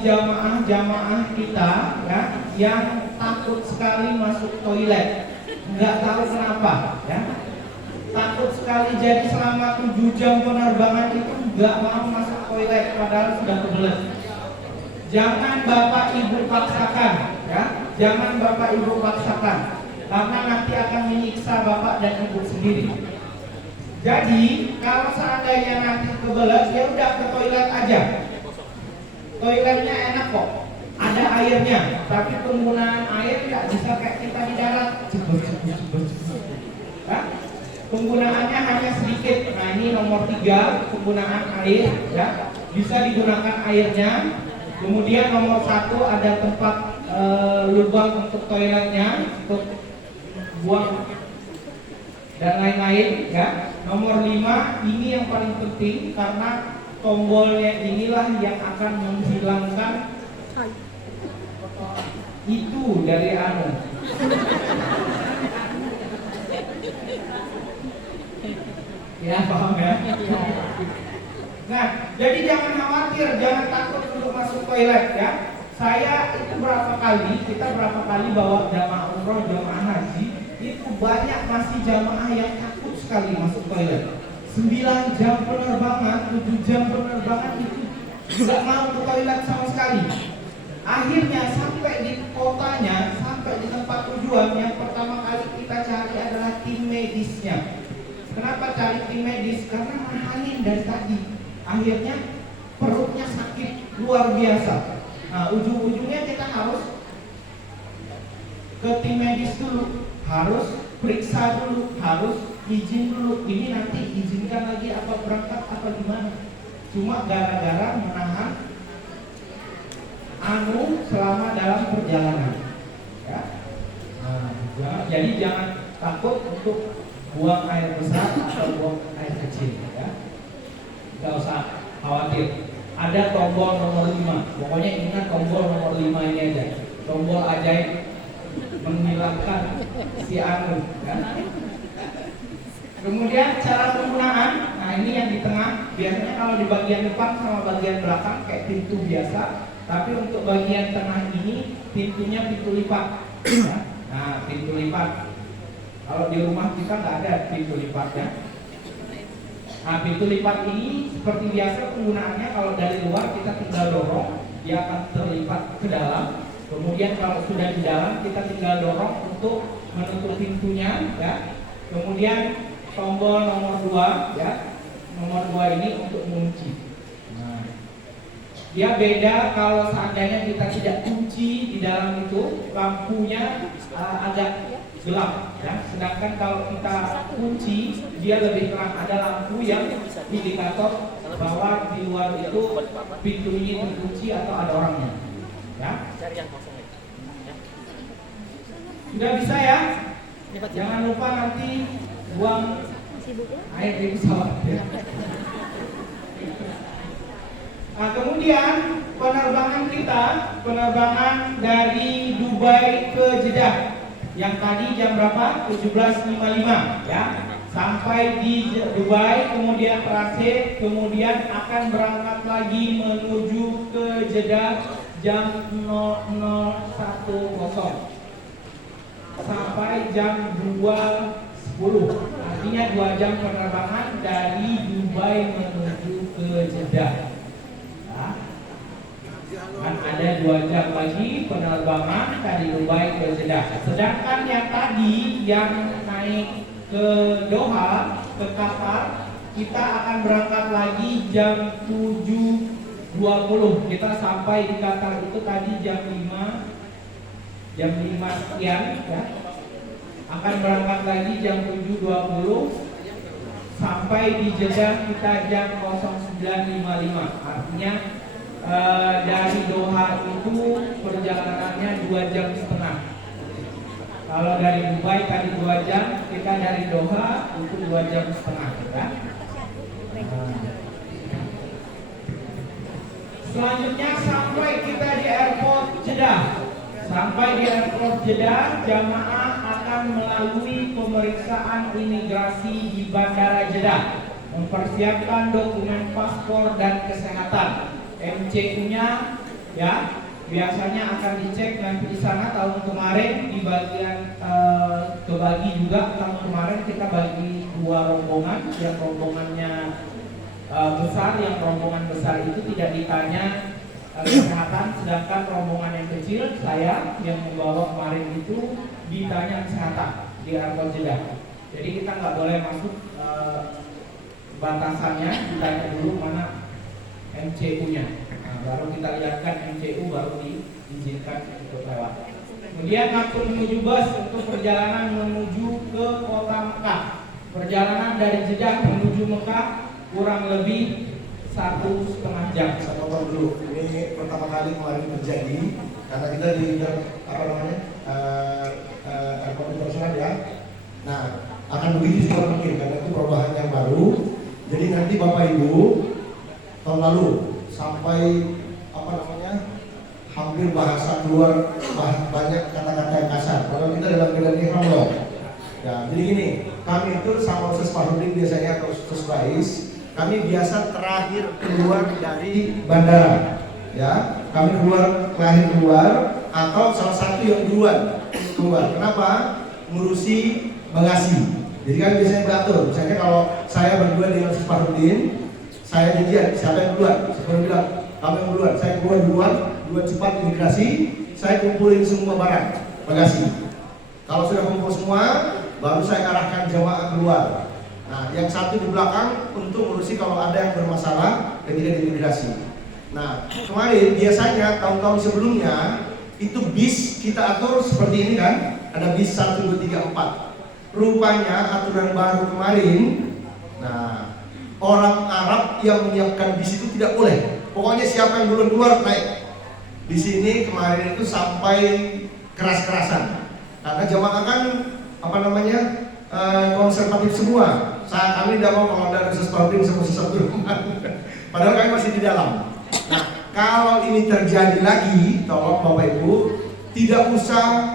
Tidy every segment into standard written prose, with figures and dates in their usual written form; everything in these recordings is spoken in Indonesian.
bagi jamaah-jamaah kita ya yang takut sekali masuk toilet, nggak tahu kenapa ya, takut sekali. Jadi selama 7 jam penerbangan itu nggak mau masuk toilet padahal sudah kebelet. Jangan Bapak Ibu paksakan ya, jangan Bapak Ibu paksakan karena nanti akan menyiksa Bapak dan Ibu sendiri. Jadi kalau seandainya nanti kebelet, ya udah ke toilet aja. Toiletnya enak kok, ada airnya, tapi penggunaan air nggak bisa kayak kita di darat. Ya? Penggunaannya hanya sedikit. Nah ini nomor 3, penggunaan air ya, bisa digunakan airnya. Kemudian nomor 1 ada tempat lubang untuk toiletnya, untuk buang dan lain-lain ya. Nomor 5 ini yang paling penting karena tombolnya inilah yang akan menghilangkan itu dari anu. Ya paham ya. Nah, jadi jangan khawatir, jangan takut untuk masuk toilet ya. Saya itu kita berapa kali bawa jamaah umroh, jamaah haji, itu banyak masih jamaah yang takut sekali masuk toilet. 9 jam penerbangan, 7 jam penerbangan itu nggak mau ke toilet sama sekali. Akhirnya sampai di kotanya, sampai di tempat tujuan, yang pertama kali kita cari adalah tim medisnya. Kenapa cari tim medis? Karena mahalin dari tadi. Akhirnya perutnya sakit luar biasa. Nah, ujung-ujungnya kita harus ke tim medis dulu, harus periksa dulu, harus izin dulu. Ini nanti izinkan lagi apa berangkat apa gimana. Cuma gara-gara menahan selama dalam perjalanan ya. Nah, jadi jangan takut untuk buang air besar atau buang air kecil ya. Gak usah khawatir. Ada tombol nomor 5. Pokoknya ingat tombol nomor 5 ini aja. Tombol ajaib menghilangkan si anu ya. Kemudian cara penggunaan, nah ini yang di tengah. Biasanya kalau di bagian depan sama bagian belakang kayak pintu biasa, tapi untuk bagian tengah ini pintunya pintu lipat ya. Nah pintu lipat. Kalau di rumah kita nggak ada pintu lipatnya. Nah pintu lipat ini seperti biasa penggunaannya, kalau dari luar kita tinggal dorong, dia akan terlipat ke dalam. Kemudian kalau sudah di dalam kita tinggal dorong untuk menutup pintunya ya. Kemudian tombol nomor 2 ya, nomor 2 ini untuk mengunci. Nah, dia beda kalau seandainya kita tidak kunci di dalam itu, lampunya agak gelap ya. Sedangkan kalau kita kunci, dia lebih terang, ada lampu yang indikator bahwa di luar itu pintu ini terkunci atau ada orangnya ya. Sudah bisa ya? Jangan lupa nanti buang air di pesawat ya. Nah kemudian penerbangan dari Dubai ke Jeddah yang tadi jam berapa? 17.55 ya. Sampai di Dubai, kemudian transit, kemudian akan berangkat lagi menuju ke Jeddah jam 00.10 sampai jam 2.10. Artinya 2 jam penerbangan dari Dubai menuju ke Jeddah. Nah, kan ada 2 jam lagi penerbangan dari Dubai ke Jeddah. Sedangkan yang tadi yang naik ke Doha, ke Qatar, kita akan berangkat lagi jam 7.20. Kita sampai di Qatar itu tadi jam 5 sekian ya. Akan berangkat lagi jam 7.20 sampai di Jeddah kita jam 09.55. Artinya dari Doha itu perjalanannya 2 jam setengah. Kalau dari Dubai tadi 2 jam, kita dari Doha itu 2 jam setengah ya. Selanjutnya sampai kita di airport Jeddah. Sampai di airport Jeddah, jamaah akan melalui pemeriksaan imigrasi di Bandara Jeddah, mempersiapkan dokumen paspor dan kesehatan. MCU-nya ya. Biasanya akan dicek nanti di sana. Tahun kemarin di bagian kebagi juga. Tahun kemarin kita bagi 2 rombongan, yang rombongannya besar, yang rombongan besar itu tidak ditanya kesehatan, sedangkan rombongan yang kecil, saya yang membawa kemarin itu ditanya kesehatan di airport Jeddah. Jadi kita nggak boleh masuk, batasannya ditanya dulu mana MCU-nya. Nah, baru kita lihatkan MCU, baru diizinkan untuk lewat. Kemudian aku menuju bus untuk perjalanan menuju ke kota Mekah. Perjalanan dari Jeddah menuju Mekah kurang lebih 1,5 jam. Saya potong dulu. Ini pertama kali kemarin terjadi karena kita di airport internasional ya. Nah, akan begitu juga mungkin karena itu perubahan yang baru. Jadi nanti Bapak Ibu tahun lalu sampai hampir bahasa luar, banyak kata-kata yang kasar. Kalau kita dalam keadaan ihram loh. Ya, jadi gini, kami itu sama Ustaz Fahrudin biasanya atau Ustaz Bais, kami biasa terakhir keluar dari bandara. Ya, kami terakhir keluar atau salah satu yang duluan keluar. Kenapa? Ngurusi bagasi. Jadi kan biasanya beratur. Misalnya kalau saya berdua dengan Ustaz Fahrudin, saya janjian siapa yang keluar. Saya bilang, kamu yang duluan. Saya keluar duluan cepat imigrasi, saya kumpulin semua barang bagasi. Kalau sudah kumpul semua, baru saya arahkan jamaah keluar. Nah, yang satu di belakang untuk ngurusi kalau ada yang bermasalah ketika di imigrasi. Nah, kemarin biasanya tahun-tahun sebelumnya itu bis kita atur seperti ini kan, ada bis 1, 2, 3, 4. Rupanya aturan baru kemarin, nah orang Arab yang menyiapkan bis itu tidak boleh. Pokoknya siapa yang duluan keluar naik. Di sini kemarin itu sampai keras-kerasan karena jamaah kan konservatif semua. Kami tidak mau kalau ada sesuatu di rumah. Padahal kami masih di dalam. Nah, kalau ini terjadi lagi, tolong Bapak Ibu tidak usah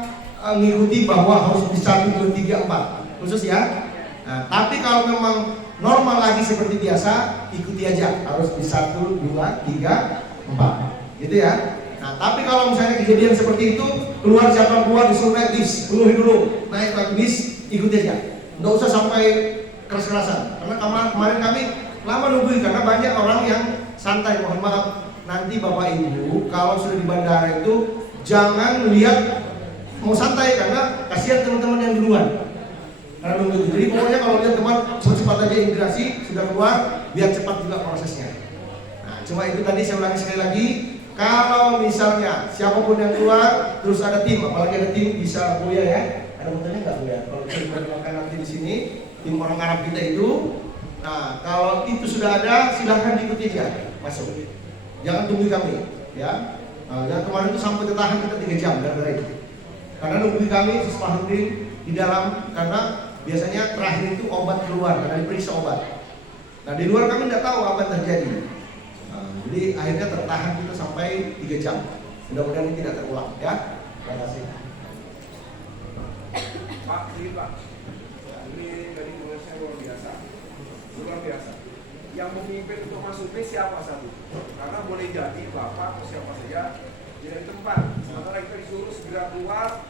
mengikuti bahwa harus di 1, 2, 3, 4 khusus ya. Nah, tapi kalau memang normal lagi seperti biasa, ikuti aja harus di 1, 2, 3, 4 gitu ya. Nah, tapi kalau misalnya kejadian seperti itu, keluar siapa keluar disuruh naik bis, penuhi dulu, naik bis, ikuti aja. Nggak usah sampai keras-kerasan. Karena kemarin kami lama nungguin karena banyak orang yang santai. Mohon maaf, nanti Bapak Ibu kalau sudah di bandara itu jangan lihat mau santai karena kasihan teman-teman yang duluan. Karena nunggu. Jadi pokoknya kalau lihat teman cepat aja imigrasi sudah keluar, biar cepat juga prosesnya. Nah, cuma itu tadi saya ulangi sekali lagi. Kalau misalnya siapapun yang keluar terus ada tim, apalagi ada tim bisa Buya ya, ada fotonya nggak Buya? Kalau kita diperkenalkan nanti di sini tim orang Arab kita itu, nah kalau itu sudah ada silahkan diikuti aja masuk, jangan tunggu kami ya. Nah, yang kemarin itu sampai tertahan kita 3 jam gara-gara itu, karena nunggu kami Ustaz Fahrudin di dalam karena biasanya terakhir itu obat keluar karena diperiksa obat. Nah di luar kami tidak tahu apa yang terjadi. Jadi akhirnya tertahan kita sampai 3 jam. Mudah-mudahan ini tidak terulang ya. Terima kasih. Pak, ini dari Indonesia luar biasa. Luar biasa. Yang memimpin untuk masuk ini siapa satu? Karena boleh jadi Bapak atau siapa saja tidak di tempat. Sementara kita disuruh segera keluar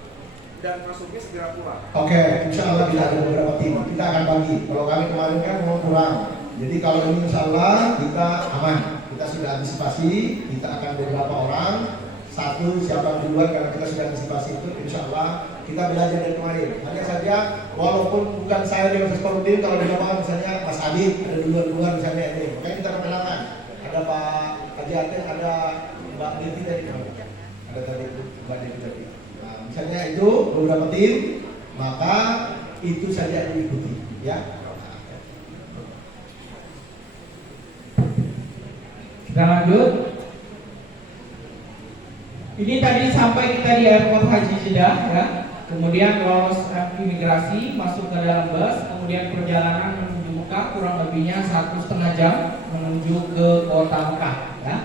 dan masuknya segera keluar. Oke, insya Allah kita ada beberapa tim. Kita akan bagi. Kalau kami kemarin kan mau kurang. Jadi kalau ini insya Allah kita aman. Kita sudah antisipasi, kita akan beberapa orang. Satu siapa duluan karena kita sudah antisipasi itu, insya Allah kita belajar dari kemarin. Hanya saja walaupun bukan saya dengan Ustaz Fahrudin, kalau di lapangan misalnya Mas Adit ada duluan misalnya ini, makanya kita perkenalkan. Ada Pak Haji Atin, ada Mbak Devi tadi, ada tadi Mbak Devi tadi. Nah, misalnya itu beberapa tim, maka itu saja yang diikuti, ya. Kita lanjut. Ini tadi sampai kita di airport Haji Jeddah ya. Kemudian lolos imigrasi, masuk ke dalam bus, kemudian perjalanan menuju Mekah kurang lebihnya 1,5 jam menuju ke kota Mekah ya.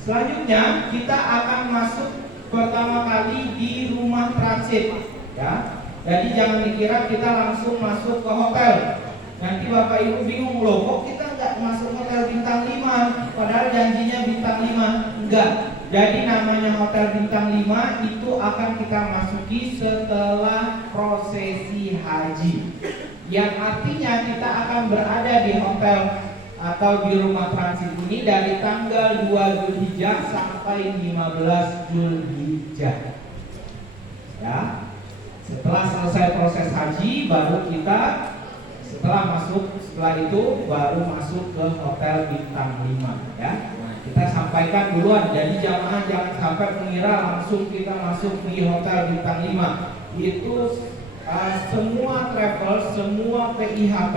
Selanjutnya kita akan masuk pertama kali di rumah transit ya. Jadi jangan dikira kita langsung masuk ke hotel. Nanti Bapak Ibu bingung loh, kok kita nggak masuk hotel bintang 5 padahal janjinya bintang 5. Enggak. Jadi namanya Hotel Bintang 5 itu akan kita masuki setelah prosesi haji. Yang artinya kita akan berada di hotel atau di rumah transit ini dari tanggal 2 Zulhijjah sampai 15 Zulhijjah. Ya. Setelah selesai proses haji baru kita setelah itu baru masuk ke Hotel Bintang 5 ya. Kita sampaikan duluan, jadi jamaah jangan sampai mengira langsung kita masuk di Hotel Bintang 5. Itu semua travel, semua PIHK,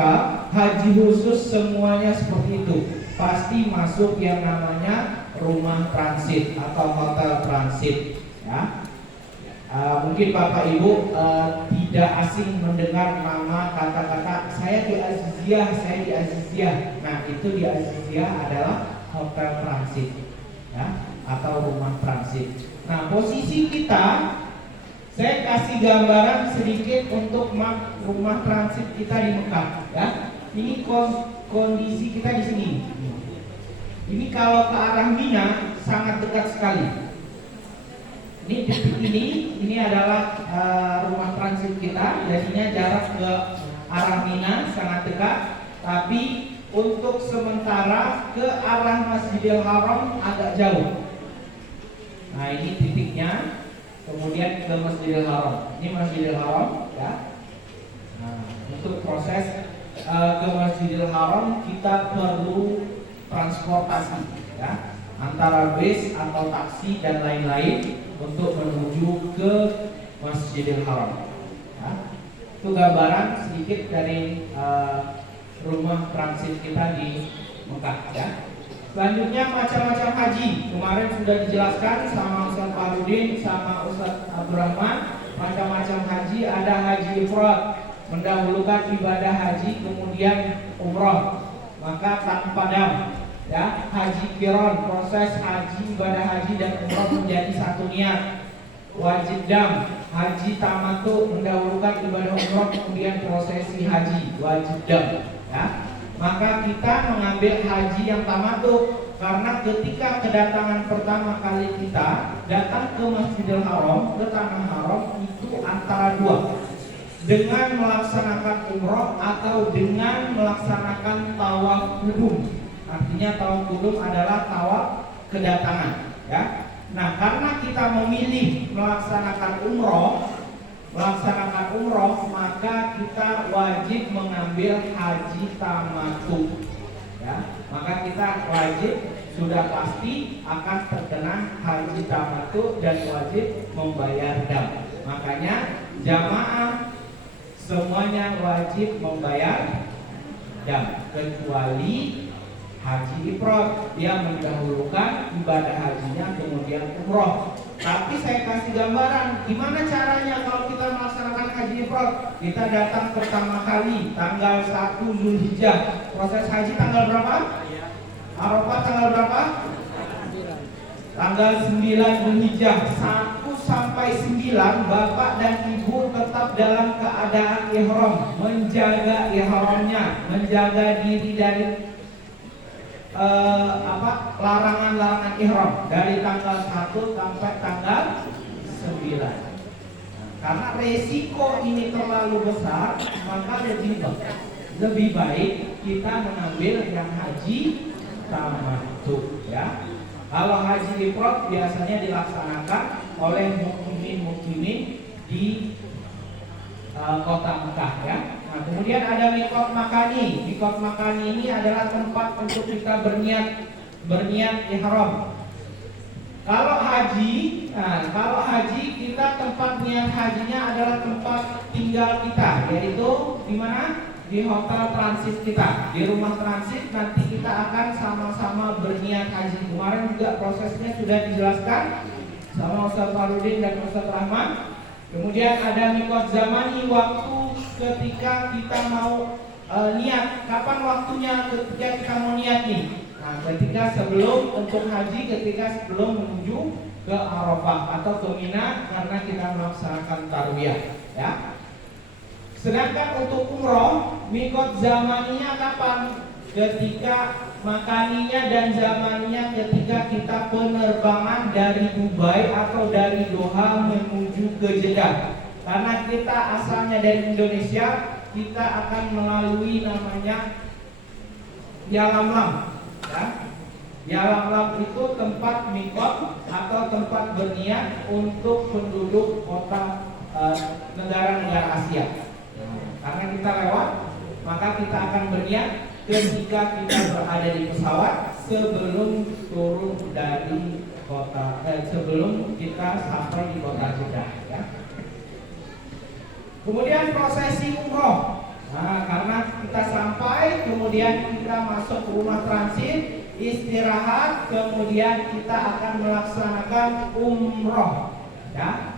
haji khusus semuanya seperti itu. Pasti masuk yang namanya rumah transit atau hotel transit ya. Mungkin Bapak Ibu tidak asing mendengar nama kata-kata saya di Aziziyah. Nah, itu di Aziziyah adalah hotel transit ya, atau rumah transit. Nah, posisi kita, saya kasih gambaran sedikit untuk rumah transit kita di Mekah ya. Ini kondisi kita di sini. Ini kalau ke arah Mina sangat dekat sekali. Ini titik ini adalah rumah transit kita, jadinya jarak ke arah Mina sangat dekat, tapi untuk sementara ke arah Masjidil Haram agak jauh. Nah, ini titiknya, kemudian ke Masjidil Haram. Ini Masjidil Haram ya. Nah, untuk proses ke Masjidil Haram kita perlu transportasi ya, antara bis atau taksi dan lain-lain untuk menuju ke Masjidil Haram ya. Itu gambaran sedikit dari rumah transit kita di Mekah ya. Selanjutnya macam-macam haji. Kemarin sudah dijelaskan sama Ustaz Farudin sama Ustaz Abdurrahman. Macam-macam haji, ada haji ifrad, mendahulukan ibadah haji kemudian umroh, maka tanpa dam ya. Haji qiron, proses haji, ibadah haji dan umroh menjadi satu niat. Wajib dam, haji tamattu, mendahulukan ibadah umroh kemudian prosesi haji, wajib dam ya. Maka kita mengambil haji yang tamattu karena ketika kedatangan pertama kali kita datang ke Masjidil Haram, ke Tanah Haram, itu antara dua, dengan melaksanakan umroh atau dengan melaksanakan tawaf qudum. Artinya tawaf qudum adalah tawaf kedatangan ya. Nah, karena kita memilih melaksanakan umroh, maka kita wajib mengambil haji tamattu ya. Maka kita wajib, sudah pasti akan terkena haji tamattu dan wajib membayar dam. Makanya jamaah semuanya wajib membayar dam kecuali haji ifrad, dia mendahulukan ibadah hajinya kemudian umroh. Tapi saya kasih gambaran gimana caranya kalau kita melaksanakan haji ifrad. Kita datang pertama kali tanggal 1 Zulhijjah. Proses haji tanggal berapa? Arafah tanggal berapa? Tanggal 9 Zulhijjah. 1 sampai 9 Bapak dan Ibu tetap dalam keadaan ihram, menjaga ihramnya, menjaga diri dari larangan-larangan ihram dari tanggal 1 sampai tanggal 9. Karena resiko ini terlalu besar, maka lebih baik kita mengambil yang haji tamattu ya. Kalau haji ifrad biasanya dilaksanakan oleh mukminin di kota Mekah ya. Nah, kemudian ada mikot makani. Mikot makani ini adalah tempat untuk kita berniat ihram. Kalau haji kita tempat niat hajinya adalah tempat tinggal kita, yaitu di mana? Di hotel transit kita, di rumah transit. Nanti kita akan sama-sama berniat haji. Kemarin juga prosesnya sudah dijelaskan sama Ustaz Farudin dan Ustaz Rahman. Kemudian ada mikot zamani, waktu ketika kita mau niat. Kapan waktunya ketika kita mau niat nih? Nah, ketika sebelum untuk haji, ketika sebelum menuju ke Arafah atau ke Mina karena kita melaksanakan tarwiyah ya. Sedangkan untuk umroh, mikot zamaninya kapan? Ketika makaninya dan zamannya ketika kita penerbangan dari Dubai atau dari Doha menuju ke Jeddah. Karena kita asalnya dari Indonesia, kita akan melalui namanya Yalamlam, ya. Yalamlam itu tempat mikot atau tempat berniat untuk penduduk kota negara-negara Asia. Karena kita lewat, maka kita akan berniat ketika kita berada di pesawat sebelum turun dari kota, sebelum kita sampai di kota Jeddah, ya. Kemudian prosesi umroh. Nah, karena kita sampai, kemudian kita masuk ke rumah transit, istirahat, kemudian kita akan melaksanakan umroh, ya.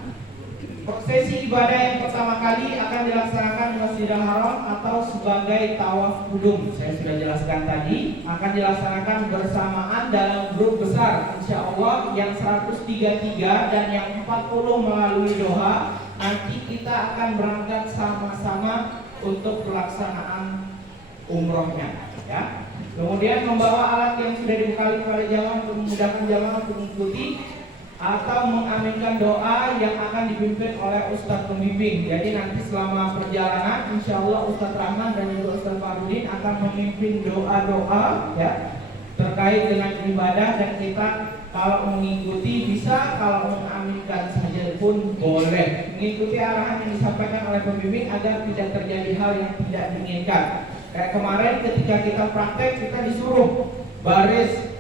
Prosesi ibadah yang pertama kali akan dilaksanakan di Masjidil Haram atau sebagai tawaf kudum. Saya sudah jelaskan tadi, akan dilaksanakan bersamaan dalam grup besar, insya Allah yang 133 dan yang 40 melalui Doha. Nanti kita akan berangkat sama-sama untuk pelaksanaan umrohnya, ya. Kemudian membawa alat yang sudah dibekali pada jamaah untuk memudahkan jamaah untuk mengikuti atau mengaminkan doa yang akan dipimpin oleh Ustadz pembimbing. Jadi nanti selama perjalanan, insya Allah Ustadz Rahman dan juga Ustadz Farudin akan memimpin doa-doa, ya, terkait dengan ibadah, dan kita kalau mengikuti bisa, kalau mengaminkan saja pun boleh. Mengikuti arahan yang disampaikan oleh pembimbing agar tidak terjadi hal yang tidak diinginkan. Kayak kemarin ketika kita praktek, kita disuruh baris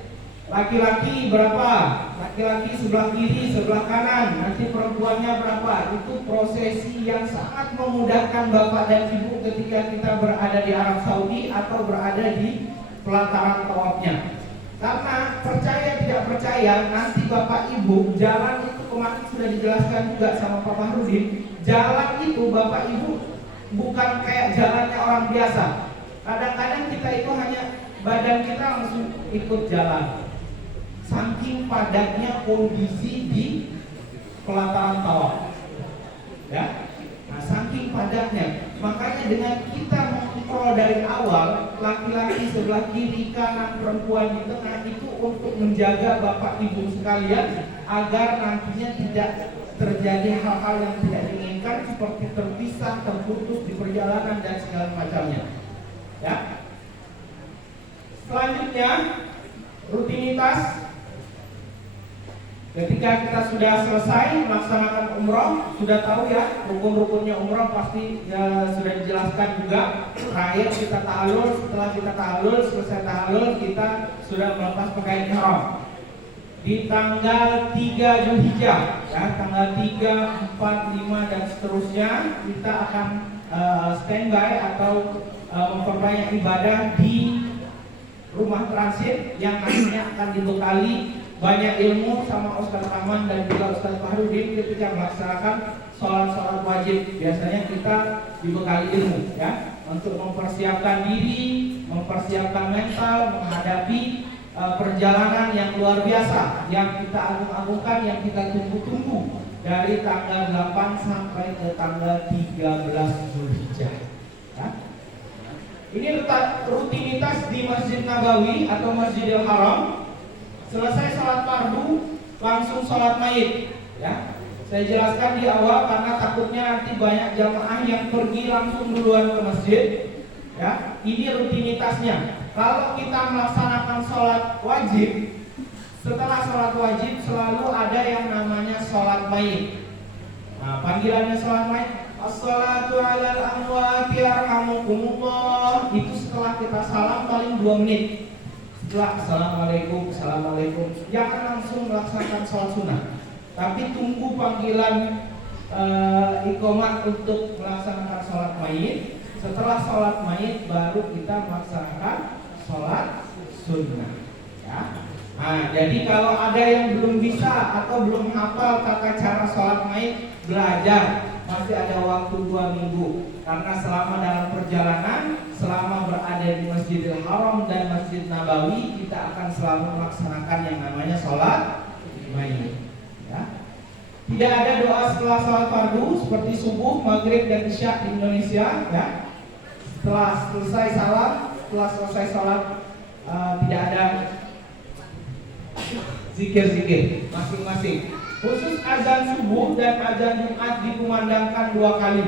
laki-laki berapa, laki-laki sebelah kiri, sebelah kanan, nanti perempuannya berapa. Itu prosesi yang sangat memudahkan Bapak dan Ibu ketika kita berada di Arab Saudi atau berada di pelataran tawafnya. Karena percaya tidak percaya, nanti Bapak Ibu, jalan itu kemarin sudah dijelaskan juga sama Pak Fahrudin. Jalan itu Bapak Ibu bukan kayak jalannya orang biasa. Kadang-kadang kita itu hanya badan kita langsung ikut jalan. Saking padatnya kondisi di pelataran tawaf, ya. Nah, saking padatnya, makanya dengan kita mengontrol dari awal, laki-laki sebelah kiri, kanan, perempuan di tengah, itu untuk menjaga Bapak Ibu sekalian agar nantinya tidak terjadi hal-hal yang tidak diinginkan seperti terpisah, terputus di perjalanan dan segala macamnya, ya. Selanjutnya, rutinitas. Ketika kita sudah selesai melaksanakan umroh, sudah tahu ya rukun-rukunnya umroh pasti ya, sudah dijelaskan juga. Terakhir kita ta'alul, setelah kita ta'alul, selesai ta'alul kita sudah melepas pakaian ihram. Di tanggal 3 Zulhijjah, ya, tanggal 3, 4, 5 dan seterusnya kita akan standby atau memperbanyak ibadah di rumah transit yang nantinya akan dibekali banyak ilmu sama Ustadz Rahman dan juga Ustadz Fahrudin ketika melaksanakan sholat-sholat wajib. Biasanya kita dibekali ilmu, ya, untuk mempersiapkan diri, mempersiapkan mental menghadapi perjalanan yang luar biasa yang kita agung-agungkan, yang kita tunggu-tunggu dari tanggal 8 sampai ke tanggal 13 Zulhijjah, ya. Ini rutinitas di Masjid Nabawi atau Masjidil Haram. Selesai sholat fardu, langsung sholat maid, ya. Saya jelaskan di awal karena takutnya nanti banyak jamaah yang pergi langsung duluan ke masjid, ya. Ini rutinitasnya. Kalau kita melaksanakan sholat wajib, setelah sholat wajib selalu ada yang namanya sholat maid. Nah, panggilannya sholat maid, as-salatu alal amwati yarhamukumullah. Itu setelah kita salam paling 2 menit. Setelah assalamualaikum, assalamualaikum, jangan langsung melaksanakan sholat sunnah, tapi tunggu panggilan iqomat untuk melaksanakan sholat maid. Setelah sholat maid baru kita melaksanakan sholat sunnah, ya. Nah, jadi kalau ada yang belum bisa atau belum hafal tata cara sholat maid, belajar. Masih ada waktu 2 minggu. Karena selama dalam perjalanan, selama berada di Masjidil Haram dan Masjid Nabawi, kita akan selalu melaksanakan yang namanya sholat maid, ya. Tidak ada doa setelah sholat fardu seperti subuh, maghrib dan isya di Indonesia, ya. Setelah selesai salam, setelah selesai sholat tidak ada zikir-zikir masing-masing. Khusus azan subuh dan azan Jumat dikumandangkan 2 kali.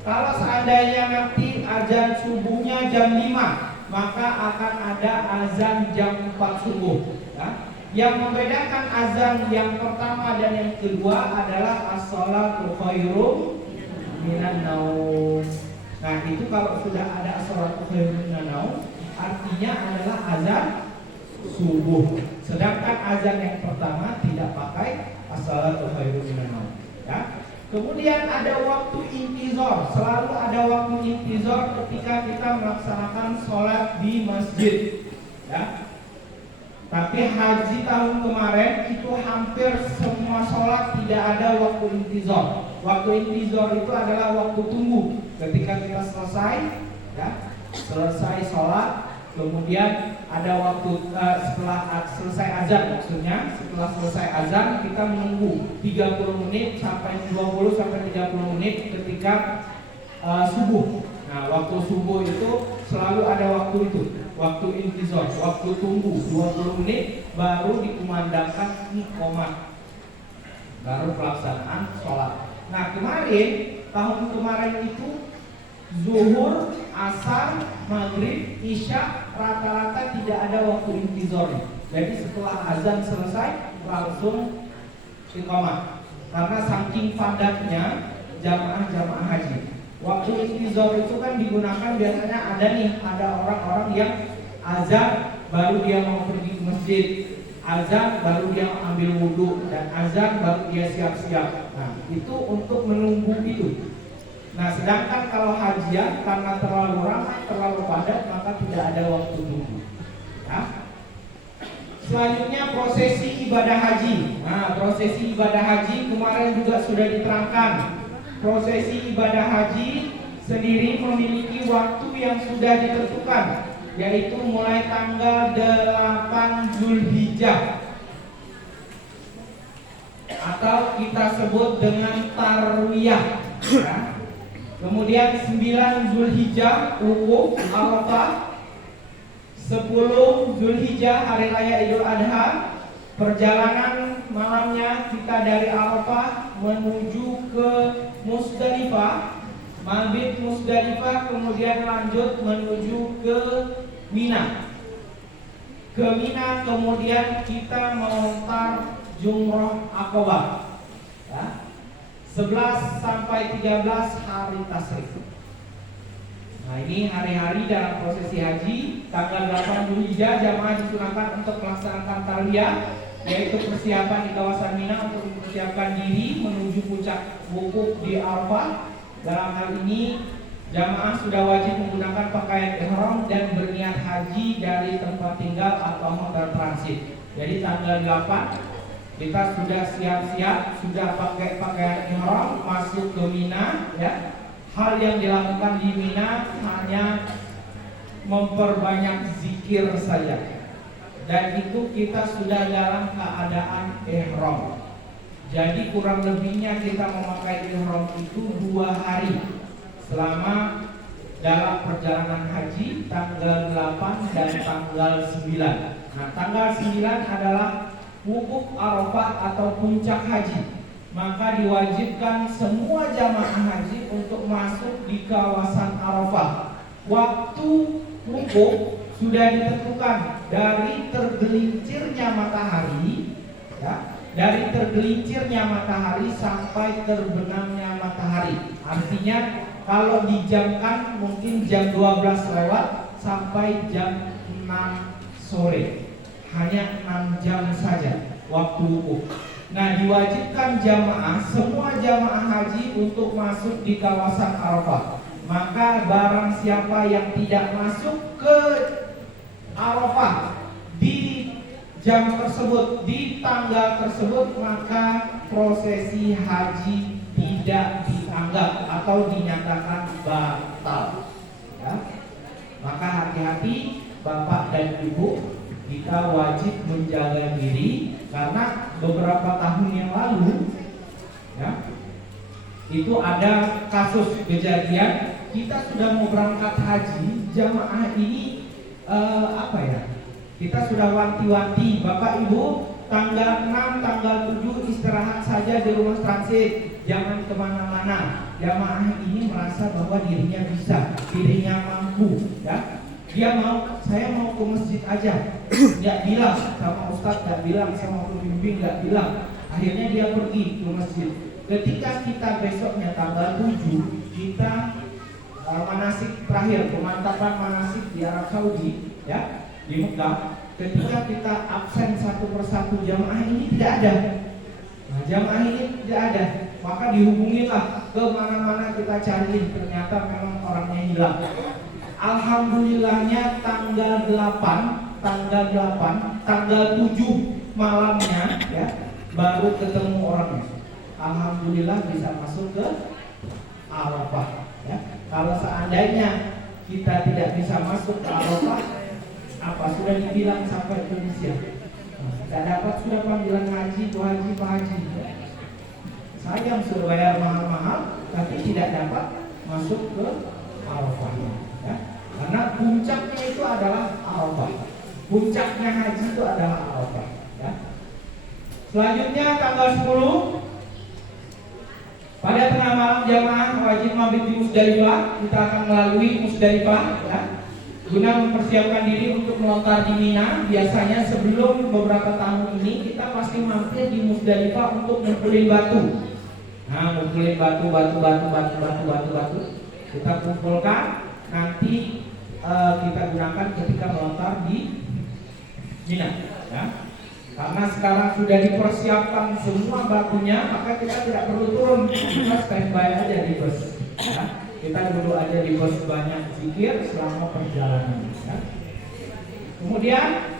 Kalau seandainya nanti azan subuhnya jam 5, maka akan ada azan jam 4 subuh. Ya. Yang membedakan azan yang pertama dan yang kedua adalah as-shalatu khairum minan naum. Nah, itu kalau sudah ada as-shalatu khairum minan naum, artinya adalah azan subuh. Sedangkan azan yang pertama tidak pakai as-shalatu khairum minan naum. Ya. Kemudian ada waktu intizar, selalu ada waktu intizar ketika kita melaksanakan sholat di masjid. Ya. Tapi haji tahun kemarin itu hampir semua sholat tidak ada waktu intizar. Waktu intizar itu adalah waktu tunggu. Ketika kita selesai, ya, selesai sholat, kemudian ada waktu setelah selesai azan, maksudnya setelah selesai azan kita menunggu 30 menit sampai 20 sampai 30 menit ketika subuh. Nah, waktu subuh itu selalu ada waktu itu, waktu intizar, waktu tunggu 20 menit baru dikumandangkan iqamah, baru pelaksanaan sholat. Nah, tahun kemarin itu zuhur, asar, maghrib, isya rata-rata tidak ada waktu intizar. Jadi setelah azan selesai langsung iqamah. Karena saking padatnya jamaah haji. Waktu intizar itu kan digunakan biasanya ada orang-orang yang azan baru dia mau pergi ke masjid, azan baru dia ambil wudhu, dan azan baru dia siap-siap. Nah, itu untuk menunggu itu. Nah, sedangkan kalau hajian karena terlalu ramai, terlalu padat, maka tidak ada waktu tunggu. Ya. Selanjutnya prosesi ibadah haji. Nah, prosesi ibadah haji kemarin juga sudah diterangkan. Prosesi ibadah haji sendiri memiliki waktu yang sudah ditentukan, yaitu mulai tanggal 8 Zulhijjah atau kita sebut dengan tarwiyah. Ya. Kemudian 9 Zulhijjah wukuf Arafah, 10 Zulhijjah hari raya Idul Adha. Perjalanan malamnya kita dari Arafah menuju ke Musdalifah, mabit Musdalifah, kemudian lanjut menuju ke Mina. Ke Mina kemudian kita melontar Jumrah Aqabah. Ya. 11 sampai 13 hari tasyrik. Nah, ini hari-hari dalam prosesi haji. Tanggal 8 Zulhijjah jamaah disunahkan untuk melaksanakan talbiyah, yaitu persiapan di kawasan Mina untuk mempersiapkan diri menuju puncak wukuf di Arafah. Dalam hal ini jamaah sudah wajib menggunakan pakaian ihram dan berniat haji dari tempat tinggal atau hotel transit. Jadi tanggal 8 kita sudah siap-siap, sudah pakai pakaian ihram masuk ke Mina, ya. Hal yang dilakukan di Mina hanya memperbanyak zikir saja. Dan itu kita sudah dalam keadaan ihram. Jadi kurang lebihnya kita memakai ihram itu 2 hari selama dalam perjalanan haji, tanggal 8 dan tanggal 9. Nah, tanggal 9 adalah wukuf Arafah atau puncak haji. Maka diwajibkan semua jamaah haji untuk masuk di kawasan Arafah. Waktu wukuf sudah ditentukan dari tergelincirnya matahari, ya, dari tergelincirnya matahari sampai terbenamnya matahari. Artinya kalau dijamkan mungkin jam 12 lewat sampai jam 6 sore. Hanya 6 jam saja waktu wukuf. Nah, diwajibkan semua jamaah haji untuk masuk di kawasan Arafah. Maka barang siapa yang tidak masuk ke Arafah di jam tersebut, di tanggal tersebut, maka prosesi haji tidak dianggap atau dinyatakan batal. Ya. Maka hati-hati Bapak dan Ibu, kita wajib menjaga diri karena beberapa tahun yang lalu, ya, itu ada kasus kejadian kita sudah mau berangkat haji, jamaah ini Kita sudah wanti-wanti, Bapak Ibu, tanggal 6, tanggal 7 istirahat saja di rumah transit, jangan kemana-mana. Jamaah ini merasa bahwa dirinya bisa, dirinya mampu, ya. Dia mau, saya mau ke masjid aja, nggak bilang sama ustadz, nggak bilang sama pembimbing, nggak bilang. Akhirnya dia pergi ke masjid. Ketika kita besoknya tanggal 7, kita manasik terakhir, pemantapan manasik di Arab Saudi, ya, di Mekah. Ketika kita absen satu persatu, jamaah ini tidak ada. Nah, jamaah ini tidak ada, maka dihubungilah ke mana-mana kita cari, ternyata memang orangnya hilang. Alhamdulillahnya tanggal 8, tanggal 7 malamnya, ya, baru ketemu orangnya. Alhamdulillah bisa masuk ke Arafah, ya. Kalau seandainya kita tidak bisa masuk ke Arafah, apa sudah dibilang sampai Indonesia? Tidak dapat sudah panggilan ngaji, Pak Haji, Pak Haji. Sayang sudah bayar mahal-mahal, tapi tidak dapat masuk ke Arafah, ya. Karena puncaknya itu adalah Arafah. Puncaknya haji itu adalah Arafah, ya. Selanjutnya tanggal 10, pada tengah malam jamaah wajib mabit di Musdalifah. Kita akan melalui Musdalifah, ya, guna mempersiapkan diri untuk melontar di Mina. Biasanya sebelum beberapa tahun ini kita pasti mampir di Musdalifah untuk ngumpulin batu. Nah, ngumpulin batu. Kita kumpulkan, nanti kita gunakan ketika melontar di Mina, ya. Karena sekarang sudah dipersiapkan semua batunya, maka kita tidak perlu turun, kita standby aja di bus, ya. Kita duduk aja di bus, banyak zikir selama perjalanan, ya. Kemudian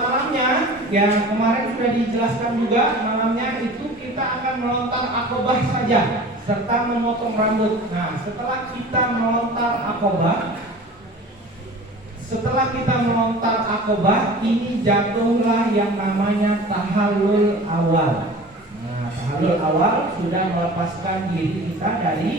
malamnya, yang kemarin sudah dijelaskan juga, malamnya itu kita akan melontar akobah saja serta memotong rambut. Nah, setelah kita melontar akobah, ini jatuhlah yang namanya tahallul awal. Nah, tahallul awal sudah melepaskan diri kita dari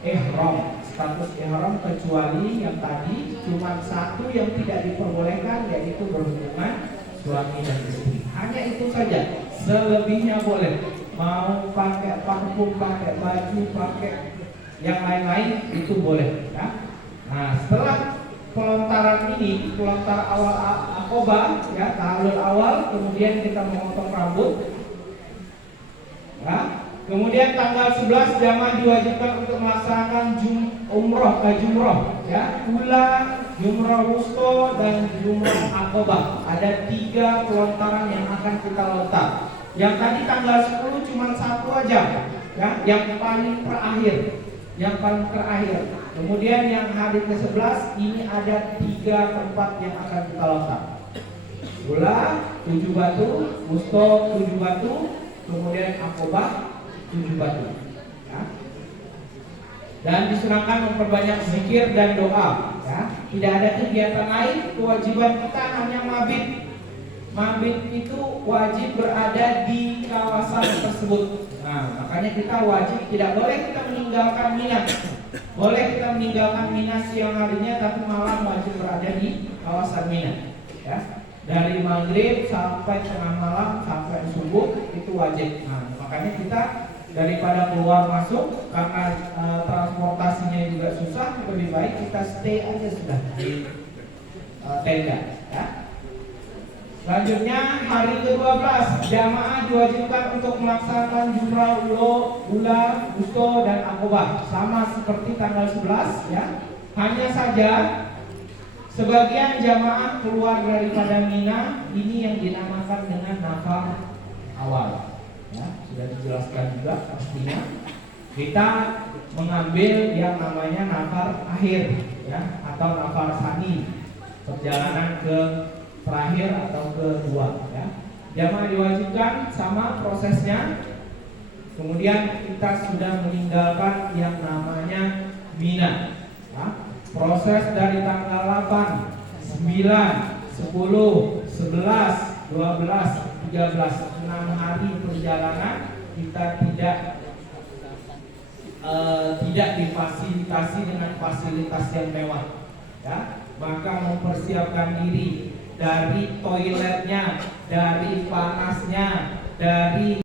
ihram, status ihram, kecuali yang tadi cuma satu yang tidak diperbolehkan, yaitu berhubungan suami dan istri. Hanya itu saja, selebihnya boleh. Mau pakai parfum, pakai baju, pakai yang lain-lain itu boleh, ya. Nah, setelah pelontaran ini, pelontar awal akobah, ya, tahallul awal, kemudian kita memotong rambut, ya. Kemudian tanggal 11 jamaah diwajibkan untuk melaksanakan jumroh, ya, ula, jumroh wusto, dan jumroh akobah. Ada 3 pelontaran yang akan kita lontar. Yang tadi tanggal 10 cuma satu aja, ya, yang paling terakhir. Kemudian yang hari ke-11 ini ada 3 tempat yang akan kita lontar. Ula 7 batu, wusto 7 batu, kemudian akobah 7 batu, ya. Dan disunahkan memperbanyak zikir dan doa, ya. Tidak ada kegiatan lain, kewajiban kita hanya mabit. Mabit itu wajib berada di kawasan tersebut. Nah, makanya kita wajib, tidak boleh kita meninggalkan Mina. Boleh kita meninggalkan Mina siang harinya, tapi malam wajib berada di kawasan Mina, ya. Dari maghrib sampai tengah malam sampai subuh itu wajib. Nah, makanya kita daripada keluar masuk karena transportasinya juga susah, lebih baik kita stay aja sudah di tenda, ya. Selanjutnya hari ke-12 jamaah diwajibkan untuk melaksanakan jumrah ula, wusto, dan akobah sama seperti tanggal 11, ya. Hanya saja sebagian jamaah keluar daripada Mina, ini yang dinamakan dengan nafar awal, ya. Sudah dijelaskan juga pastinya. Kita mengambil yang namanya nafar akhir, ya, atau nafar sani, perjalanan ke terakhir atau kedua, ya. Jamaah diwajibkan sama prosesnya. Kemudian kita sudah meninggalkan yang namanya Mina, ya. Proses dari tanggal 8, 9, 10, 11, 12, 13, 6 hari perjalanan kita tidak difasilitasi dengan fasilitas yang mewah, ya. maka mempersiapkan diri dari toiletnya, dari panasnya, dari